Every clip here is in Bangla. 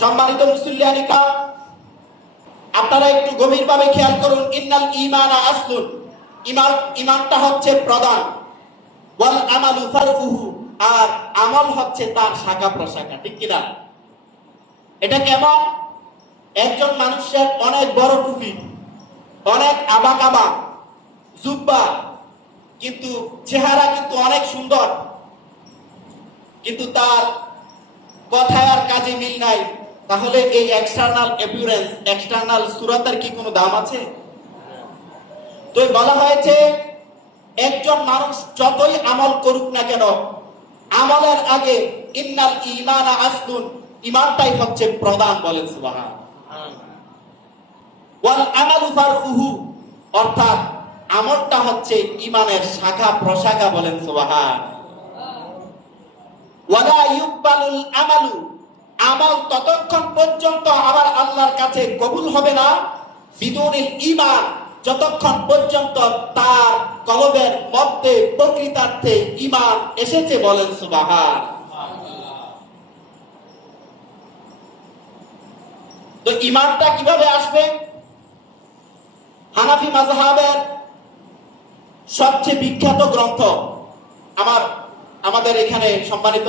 সম্মানিত মুসল্লিয়ানি কিরাম, আপনারা একটু গভীরভাবে খেয়াল করুন। ইন্নাল ঈমানা আসলুন, ঈমানটা হচ্ছে প্রধান। ওয়াল আমালু ফারউহু, আর আমল হচ্ছে তার শাখা প্রশাখা। ঠিক কিনা? এটা কেমন? একজন মানুষের অনেক বড় টুপি, অনেক আবাকাবা, জুব্বা, কিন্তু চেহারা কিন্তু অনেক সুন্দর, কিন্তু তার কথায় আর কাজে মিল নাই। তাহলে এই এক্সটার্নাল অ্যাপিয়ারেন্স, এক্সটার্নাল সুরাতের কি কোনো দাম আছে? তো বলা হয়েছে একজন মানুষ যতই আমল করুক না কেন, আমলের আগে ইন্নাল ঈমানা আসলুন, ঈমানটাই হচ্ছে প্রধান। বলেন সুবহান। ওয়াল আমালু ফারউহু, অর্থাৎ আমলটা হচ্ছে ঈমানের শাখা প্রশাখা। বলেন সুবহান। ওয়ালা ইউকবালুল আমালু, আমল ততক্ষণ পর্যন্ত আবার আল্লাহর কাছে কবুল হবে না বিদুনিল ঈমান, যতক্ষণ পর্যন্ত তার কলবের মধ্যে প্রকৃতার্থে ঈমান এসেছে। বলেন সুবহান। তো ঈমানটা কিভাবে আসবে? হানাফি মাযহাবের সবচেয়ে বিখ্যাত গ্রন্থ, আমাদের এখানে সম্মানিত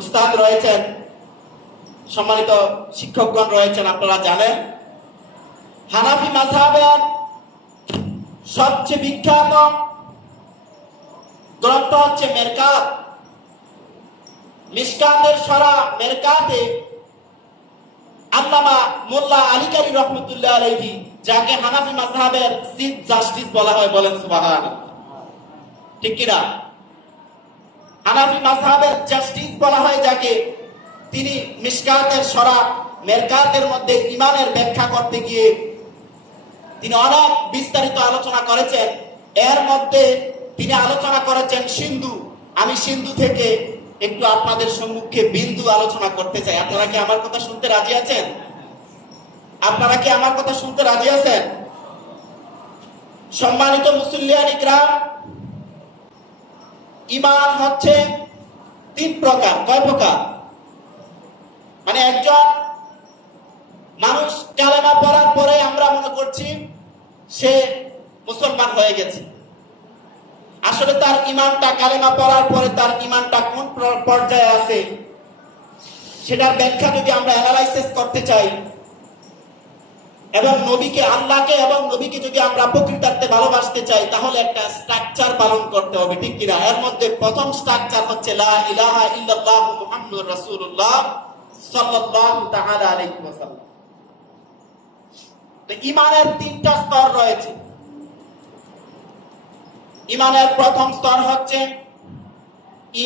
উস্তাদ রয়েছেন, সম্মানিত শিক্ষকগণ রয়েছেন, আপনারা জানেন হানাফি মাযহাবের সবচেয়ে বিখ্যাত গ্রন্থ হচ্ছে মেরকাত। মিশকাতের সরা মেরকাতে আল্লামা মোল্লা আলী কারি রহমতুল্লাহ আলাইহি, যাকে হানাফি মাযহাবের চিফ জাস্টিস বলা হয়। বলেন সুবহান। ঠিক কিনা? হানাফি মাযহাবের জাস্টিস বলা হয় যাকে, তিনি মিশকাতের সরা মেরকাতের মধ্যে ঈমানের ব্যাখ্যা করতে গিয়ে তিনি অনেক বিস্তারিত আলোচনা করেছেন। এর মধ্যে তিনি আলোচনা করেছেন সিন্ধু। আমি সিন্ধু থেকে একটু আপনাদের সম্মুখে বিন্দু আলোচনা করতে চাই। আপনারা কি আমার কথা শুনতে রাজি আছেন? আপনারা কি আমার কথা শুনতে রাজি আছেন? সম্মানিত মুসল্লিয়ান ইকরাম, ঈমান হচ্ছে তিন প্রকার। কয় প্রকার? মানে একজন মানুষ কালেমা পড়ার পরে আমরা মনে করছি সে মুসলমান হয়ে গেছে। আসলে তার ঈমানটা কালেমা পড়ার পরে তার ঈমানটা কোন পর্যায়ে আছে সেটার ব্যাখ্যা যদি আমরা অ্যানালাইসিস করতে চাই, এবং নবীকে, আল্লাহকে এবং নবীকে যদি আমরা প্রকৃতার্থে ভালোবাসতে চাই, তাহলে একটা স্ট্রাকচার পালন করতে হবে। ঠিক কিনা? এর মধ্যে প্রথম স্ট্রাকচার হচ্ছে লা ইলাহা ইল্লাল্লাহ মুহাম্মাদুর রাসূলুল্লাহ সাল্লাল্লাহু তাআলা আলাইহি ওয়াসাল্লাম। তো ঈমানের তিনটা স্তর রয়েছে। ঈমানের প্রথম স্তর হচ্ছে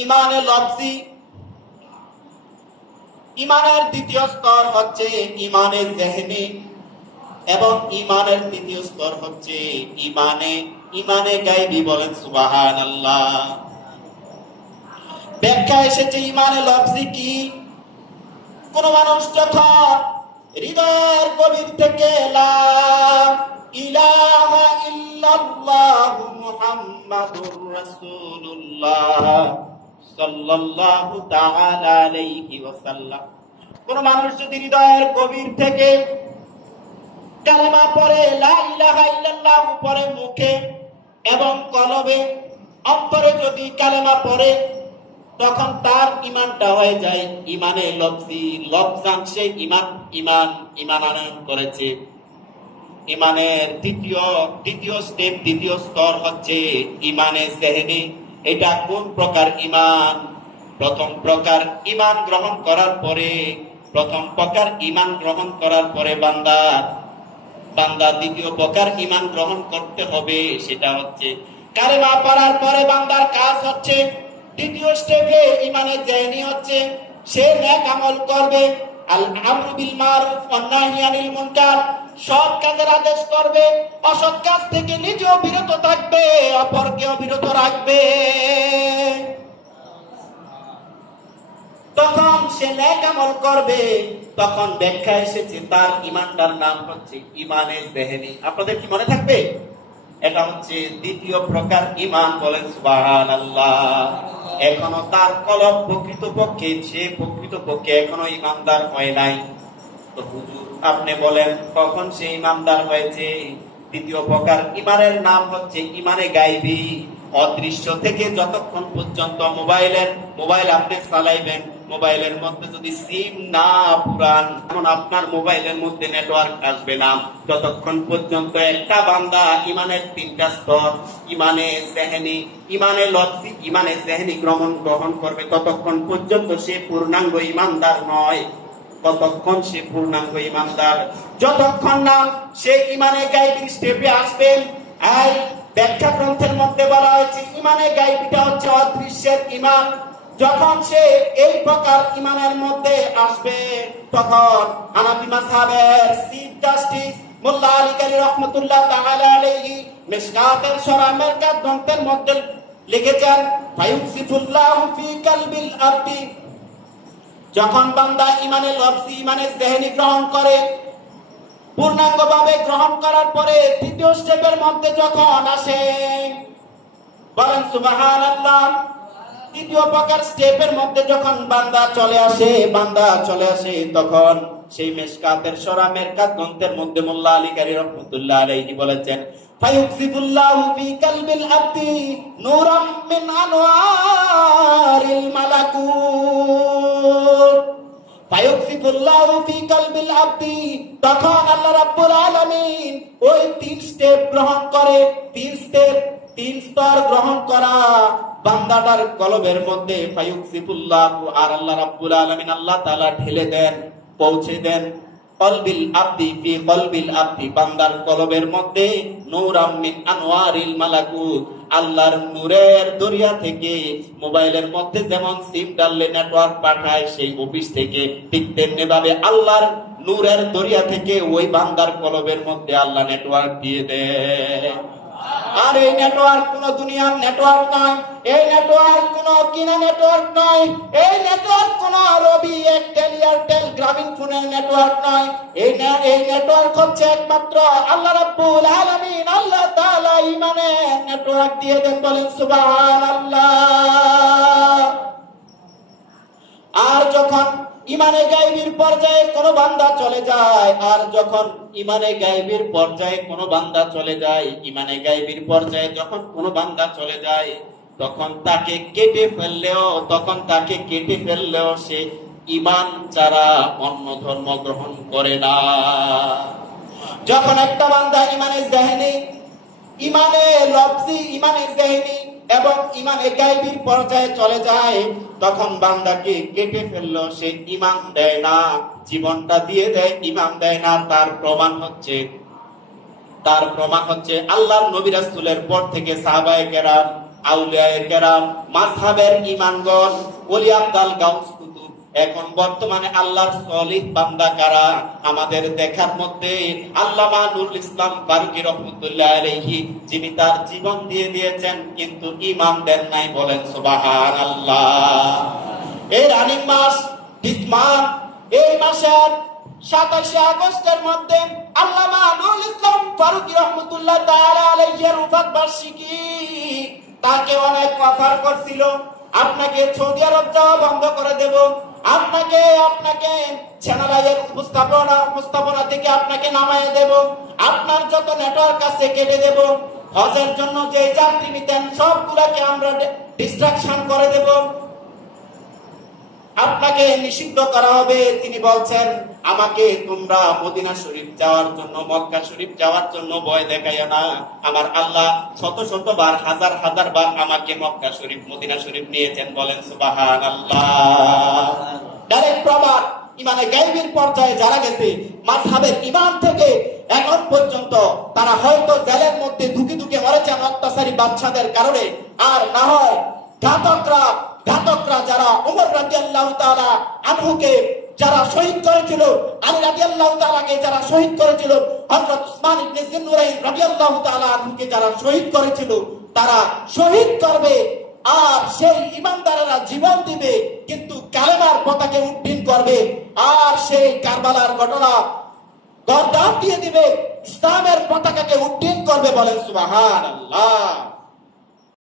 ঈমানে লফজি, ঈমানের দ্বিতীয় স্তর হচ্ছে ঈমানে যেহনি, এবং ঈমানের তৃতীয় স্তর হচ্ছে ঈমানে গায়বী। বলেন সুবহানাল্লাহ। ব্যাখ্যা এসেছে ঈমানে লফজি কি? কোন মানুষ যখন হৃদয়ের গভীর থেকে লা ইলাহা ইল্লাল্লাহ মুহাম্মাদুর রাসূলুল্লাহ সাল্লাল্লাহু তাআলা আলাইহি ওয়াসাল্লাম, কোন মানুষ যদি হৃদয়ের গভীর থেকে কালেমা পড়ে, লা ইলাহা ইল্লাল্লাহ পড়ে মুখে এবং কলবে, অন্তরে যদি কালেমা পড়ে, তখন তার ঈমানটা হয়ে যায় ঈমানে লফজি। লফজাংশে ঈমান আনয়ন করেছে। ঈমানের দ্বিতীয় স্টেপ, দ্বিতীয় স্তর হচ্ছে ঈমানে যেহনি। এটা কোন প্রকার ঈমান? প্রথম প্রকার ঈমান গ্রহণ করার পরে বান্দা দ্বিতীয় প্রকার ঈমান গ্রহণ করতে হবে। সেটা হচ্ছে কালেমা পড়ার পরে বান্দার কাজ হচ্ছে, দ্বিতীয় স্টেপে ঈমানে যেহনি হচ্ছে সে নেক আমল করবে, আল আমরু বিল মারুফ ওয়ান নাহয়ু আনিল মুনকার, সৎ কাজের আদেশ করবে, অসৎ কাজ থেকে নিজেও বিরত থাকবে, অপরকেও বিরত রাখবে। তখন সে নেক আমল করবে। তখন ব্যাখ্যা এসেছে তার ঈমানটার নাম হচ্ছে ঈমানে যেহনি। আপনাদের কি মনে থাকবে? এটা হচ্ছে দ্বিতীয় প্রকার ঈমান। বলেন সুবহানাল্লাহ। এখনো তার কলব প্রকৃতপক্ষে এখনো ইমানদার হয় নাই। তো হুজুর আপনি বলেন কখন সে ইমানদার হয়েছে? দ্বিতীয় প্রকার ইমানের নাম হচ্ছে ইমানে গায়বী, অদৃশ্য থেকে যতক্ষণ পর্যন্ত মোবাইল আপনি চালাইবেন, মোবাইলের মধ্যে যদি সিম না পুরান, তখন আপনার মোবাইলের মধ্যে নেটওয়ার্ক আসবে না। যতক্ষণ পর্যন্ত একটা বান্দা ইমানের তিনটা স্তর, ইমানে জেহনি, ইমানে লফজি, ইমানে জেহনি গ্রহণ করবে, ততক্ষণ পর্যন্ত সে পূর্ণাঙ্গ ইমানদার নয়। কতক্ষণ সে পূর্ণাঙ্গ ইমানদার? যতক্ষণ না সে ইমানে গায়বী স্টেপে আসবে। এই ব্যাখ্যা গ্রন্থের মধ্যে বলা হয়েছে ইমানে গায়বীটা হচ্ছে অদৃশ্যের ইমান। যখন সে এই প্রকার ইমানের মধ্যে আসবে, তখন হানাফি মাযহাবের চিফ জাস্টিস মোল্লা আলী কারি রহমাতুল্লাহ তাআলা আলাইহি মিশকাতের শরহ মারকাত গ্রন্থের মধ্যে লিখেছেন, ফায়ুসিফুল্লাহু ফি কালবিল আবদি, যখন বান্দা ইমানে লফজি, ইমানে জেহনি গ্রহণ করে, পূর্ণাঙ্গভাবে গ্রহণ করার পরে তৃতীয় স্টেপের মধ্যে যখন আসে, বলেন সুবহানাল্লাহ, তৃতীয় প্রকার স্টেপের মধ্যে যখন বান্দা চলে আসে, তখন সেই মিশকাতের শরহ মারকাত গ্রন্থের মধ্যে মোল্লা আলী কারি রহমাতুল্লাহ আলাইহি বলেছেন, ফায়ুসিফুল্লাহু ফি কালবিল আবদি নূরাম মিন আনওয়ারিল মালাকুত, ফায়ুসিফুল্লাহু ফি কালবিল আবদি, তখন আল্লাহ রাব্বুল আলামিন ওই তিন স্টেপ গ্রহণ করে, তিন স্তর গ্রহণ করা বান্দাটার কলবের মধ্যে ফায়ুসিফুল্লাহু, আর আল্লাহ রাব্বুল আলামিন আল্লাহ তাআলা ঢেলে দেন, পৌঁছে দেন কলবিল আবদি, ফি কলবিল আবদি, বান্দার কলবের মধ্যে নূরাম মিন আনওয়ারিল মালাকুত, আল্লাহর নূরের দরিয়া থেকে। মোবাইলের মধ্যে যেমন সিম ডাললে নেটওয়ার্ক পাঠায় সেই অফিস থেকে, ঠিক তেমনি ভাবে আল্লাহর নূরের দরিয়া থেকে ওই বান্দার কলবের মধ্যে আল্লাহ নেটওয়ার্ক দিয়ে দেয়। আর এই নেটওয়ার্ক কোন দুনিয়ার নেটওয়ার্ক নয়, এই নেটওয়ার্ক কোন কিনা নেটওয়ার্ক নয়, এই নেটওয়ার্ক কোন রবি, এয়ারটেল, গ্রামীণ ফোনের নেটওয়ার্ক নয়। এই নেটওয়ার্ক হচ্ছে একমাত্র আল্লাহ রাব্বুল আলামিন, আল্লাহ তাআলা ইমানের নেটওয়ার্ক দিয়ে দেন, বলেন সুবহানাল্লাহ। আর যখন ইমানে গায়বীর পর্যায়ে কোনো বান্দা চলে যায়, ইমানে গায়বীর পর্যায়ে যখন কোনো বান্দা চলে যায়, তখন তাকে কেটে ফেললেও সে ইমান ছাড়া অন্য ধর্ম গ্রহণ করে না। যখন একটা বান্দা ইমানে জেহনি, ইমানে লফজি, ইমানে জেহনি এবং ইমানে গায়বীর পর্যায়ে চলে যায়, তখন বান্দাকে কেটে ফেললো, সে ইমান দেয় না, জীবনটা দিয়ে দেয়, ইমান দেয় না। তার প্রমাণ হচ্ছে আল্লাহর নবী রাসূলের পর থেকে সাহাবায়ে কেরাম, আউলিয়ায়ে কেরাম, মাযহাবের ইমামগণ, ওলি আব্দাল, গাউস কুতুব, এখন বর্তমানে আল্লাহর সলিহ বান্দা কারা আমাদের দেখার মধ্যে আল্লামা নুরুল ইসলাম ফারুকী রহমাতুল্লাহ আলাইহি, যিনি তার জীবন দিয়ে দিয়েছেন কিন্তু ঈমান দেন নাই, বলেন সুবহানাল্লাহ। এই রানিং মাস ইসমান, এই মাসের 27 আগস্টের মধ্যে আল্লামা নুরুল ইসলাম ফারুকী রহমাতুল্লাহ তাআলা আলাইহি এর ওফাত বার্ষিকী, তাকে অনেক অফার করছিল, আপনাকে সৌদি আরব যাওয়া বন্ধ করে দেব, আপনাকে চ্যানেলের উপস্থাপনা থেকে আপনাকে নামায় দেব, আপনার যত নেটওয়ার্ক আছে কেটে দেব, হজের জন্য যে যাত্রী নিতেন সবগুলোকে আমরা ডিস্ট্রাকশন করে দেব, আপনাকে নিষিদ্ধ করা হবে। তিনি বলছেন, আমাকে তোমরা মদিনা শরীফ যাওয়ার জন্য, মক্কা শরীফ যাওয়ার জন্য ভয় দেখাইও না। আমার আল্লাহ শত বার, হাজার বার আমাকে মক্কা শরীফ, মদিনা শরীফ নিয়েছেন, বলেন সুবহানাল্লাহ। ডাইরেক্ট প্রমাণ, ইমানে গায়বীর পর্যায়ে যারা গেছে মাযহাবের ইমাম থেকে এখন পর্যন্ত, তারা হয়তো জেলের মধ্যে ধুকে মরেছেন অত্যাচারী বাদশাদের কারণে, আর না হয় ঘাতকরা যারা ওমর রাদিয়াল্লাহু তাআলা আনহুকে যারা শহীদ করেছিল, আলী রাদিয়াল্লাহু তাআলাকে যারা শহীদ করেছিল, হযরত উসমান ইবনে জিন্নুরাইন রাদিয়াল্লাহু তাআলা আনহুকে যারা শহীদ করেছিল, তারা শহীদ করবে আর সেই ঈমানদারেরা জীবন দিবে, কিন্তু কালেমার পতাকা উড্ডীন করবে, আর সেই কারবালার ঘটনা গর্দান দিয়ে দিবে, ইসলামের পতাকাকে উড্ডীন করবে, বলেন সুবহানাল্লাহ।